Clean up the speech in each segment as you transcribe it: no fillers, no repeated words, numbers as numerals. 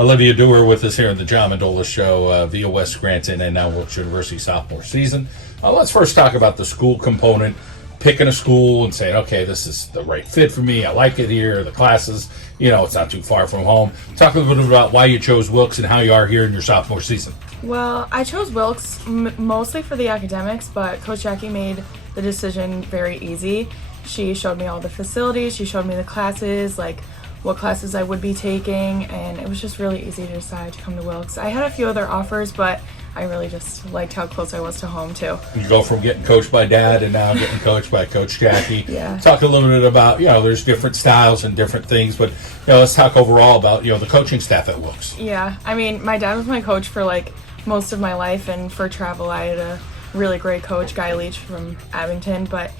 Olivia Dewar with us here on the John Mendola Show via West Scranton and now Wilkes University sophomore season. Let's first talk about the school component. Picking a school and saying, okay, this is the right fit for me. I like it here. The classes, it's not too far from home. Talk a little bit about why you chose Wilkes and how you are here in your sophomore season. Well, I chose Wilkes mostly for the academics, but Coach Jackie made the decision very easy. She showed me all the facilities. She showed me the classes, like what classes I would be taking, and it was just really easy to decide to come to Wilkes. I had a few other offers, but I really just liked how close I was to home, too. You go from getting coached by Dad and now getting coached by Coach Jackie. Yeah. Talk a little bit about, there's different styles and different things, but, let's talk overall about, the coaching staff at Wilkes. Yeah. I mean, my dad was my coach for, most of my life, and for travel, I had a really great coach, Guy Leach from Abington, but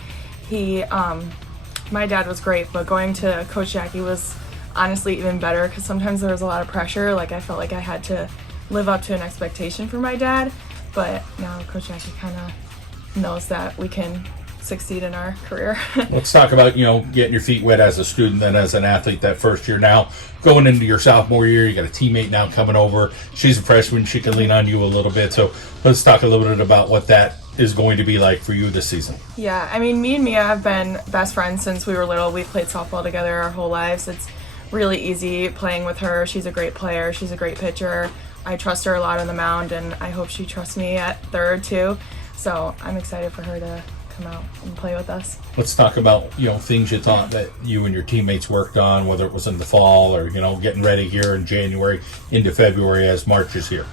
my dad was great, but going to Coach Jackie was honestly even better because sometimes there was a lot of pressure. I felt like I had to live up to an expectation for my dad, but now Coach Jackie kind of knows that we can succeed in our career. Let's talk about, getting your feet wet as a student, then as an athlete that first year. Now, going into your sophomore year, you got a teammate now coming over. She's a freshman. She can lean on you a little bit. So let's talk a little bit about what that is going to be like for you this season. Yeah, I mean, me and Mia have been best friends since we were little. We've played softball together our whole lives. It's really easy playing with her. She's a great player. She's a great pitcher. I trust her a lot on the mound, and I hope she trusts me at third too. So I'm excited for her to come out and play with us. Let's talk about things you thought that you and your teammates worked on, whether it was in the fall or getting ready here in January into February as March is here.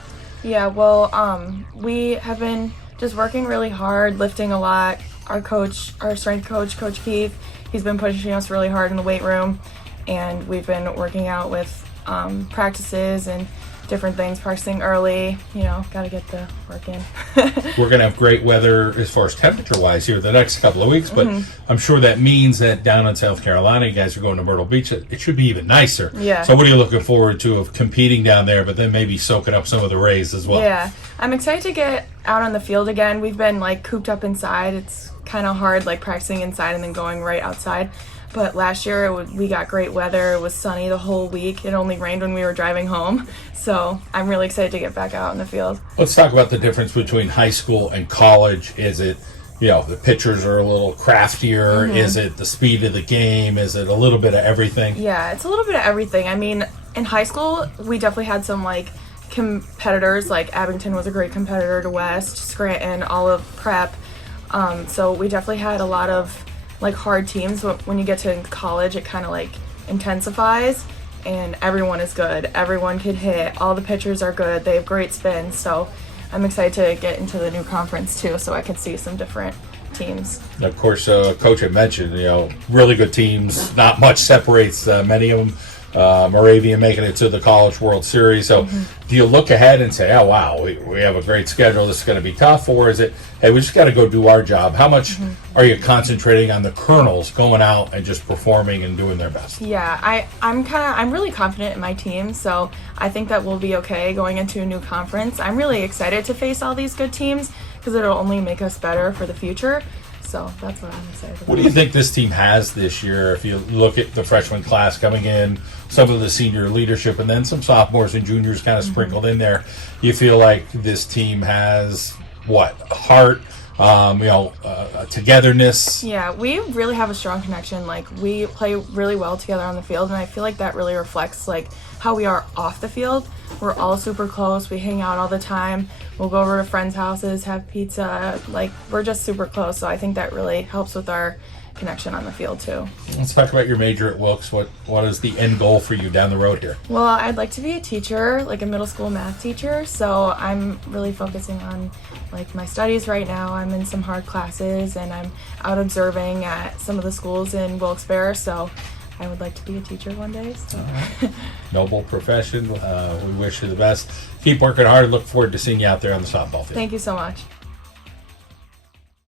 Yeah, well, we have been just working really hard, lifting a lot. Our strength coach, Coach Keith, he's been pushing us really hard in the weight room, and we've been working out with practices and different things, practicing early, got to get the work in. We're going to have great weather as far as temperature-wise here the next couple of weeks, but I'm sure that means that down in South Carolina, you guys are going to Myrtle Beach. It should be even nicer. Yeah. So what are you looking forward to of competing down there, but then maybe soaking up some of the rays as well? Yeah. I'm excited to get out on the field again. We've been, cooped up inside. It's kind of hard, practicing inside and then going right outside. But last year we got great weather. It was sunny the whole week. It only rained when we were driving home. So I'm really excited to get back out in the field. Let's talk about the difference between high school and college. Is it, the pitchers are a little craftier? Is it the speed of the game? Is it a little bit of everything? Yeah, it's a little bit of everything. I mean, in high school, we definitely had some, competitors. Abington was a great competitor to West, Scranton, all of prep. So we definitely had a lot of hard teams. When you get to college, it kind of intensifies, and everyone is good. Everyone can hit. All the pitchers are good. They have great spins. So I'm excited to get into the new conference too, so I can see some different teams. Of course, Coach had mentioned, really good teams. Not much separates many of them. Moravian making it to the College World Series. So do you look ahead and say, oh, wow, we have a great schedule, this is going to be tough? Or is it, hey, we just got to go do our job? How much are you concentrating on the Colonels going out and just performing and doing their best? Yeah, I'm really confident in my team, so I think that we'll be okay going into a new conference. I'm really excited to face all these good teams because it'll only make us better for the future. So that's what I'm excited about. What do you think this team has this year? If you look at the freshman class coming in, some of the senior leadership, and then some sophomores and juniors kind of sprinkled in there, you feel like this team has heart, togetherness? Yeah, we really have a strong connection. We play really well together on the field, and I feel like that really reflects how we are off the field. We're all super close. We hang out all the time. We'll go over to friends' houses, have pizza. We're just super close, so I think that really helps with our connection on the field too. Let's talk about your major at Wilkes. What is the end goal for you down the road here? Well, I'd like to be a teacher, a middle school math teacher, so I'm really focusing on my studies right now. I'm in some hard classes, and I'm out observing at some of the schools in Wilkes-Barre, so I would like to be a teacher one day. So. Noble profession. We wish you the best. Keep working hard. Look forward to seeing you out there on the softball field. Thank you so much.